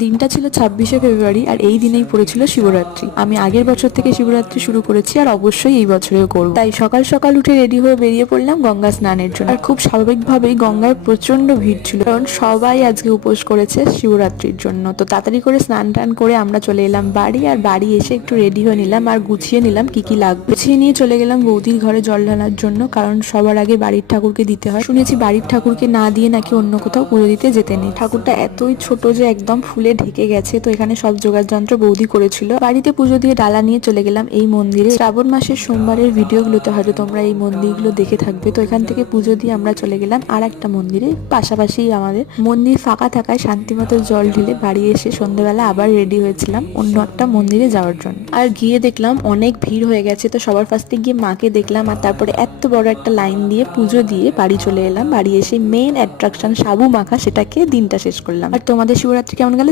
দিনটা ছিল 26শে ফেব্রুয়ারি আর এই দিনেই পড়েছিল শিবরাত্রি। আমি আগের বছর থেকে শিবরাত্রি শুরু করেছি আর অবশ্যই এই বছরেও করব। তাই সকাল সকাল উঠে রেডি হয়ে বেরিয়ে পড়লাম গঙ্গা স্নানের জন্য। আর খুব স্বাভাবিকভাবেই গঙ্গায় প্রচন্ড ভিড় ছিল, কারণ সবাই আজকে উপোস করেছে শিবরাত্রির জন্য। তো তাড়াতাড়ি করে স্নান টান করে আমরা চলে এলাম বাড়ি, আর বাড়ি এসে একটু রেডি হয়ে নিলাম আর গুছিয়ে নিলাম কি কি লাগবে। গুছিয়ে নিয়ে চলে গেলাম বৌদির ঘরে জল ঢালার জন্য, কারণ সবার আগে বাড়ির ঠাকুরকে দিতে হয়। শুনেছি বাড়ির ঠাকুরকে না দিয়ে নাকি অন্য কোথাও পুজো দিতে যেতে নেই। ঠাকুরটা এতই ছোট যে একদম ফুলে ঢেকে গেছে, তো এখানে সব জোগাড় যন্ত্র বৌদি করেছিল। বাড়িতে পুজো দিয়ে ডালা নিয়ে চলে গেলাম এই মন্দিরে। শ্রাবণ মাসের সোমবারের ভিডিওগুলোতে হয়তো তোমরা এই মন্দিরগুলো দেখে থাকবে। তো এখান থেকে পুজো দিয়ে আমরা চলে গেলাম আর একটা মন্দিরে, পাশাপাশি আমাদের মন্দির ফাঁকা থাকায় শান্তিমতো জল ঢেলে বাড়ি এসে সন্ধ্যেবেলা আবার রেডি হয়েছিলাম অন্য একটা মন্দিরে যাওয়ার জন্য। আর গিয়ে দেখলাম অনেক ভিড় হয়ে গেছে, তো সবার ফার্স্টে গিয়ে মাকে দেখলাম, আর তারপরে এত বড় একটা লাইন দিয়ে পুজো দিয়ে বাড়ি চলে এলাম। বাড়ি এসে মেইন অ্যাট্রাকশন সাবু মাখা, সেটাকে দিনটা শেষ করলাম। আর তোমাদের শিবরাত্রি কেমন গেল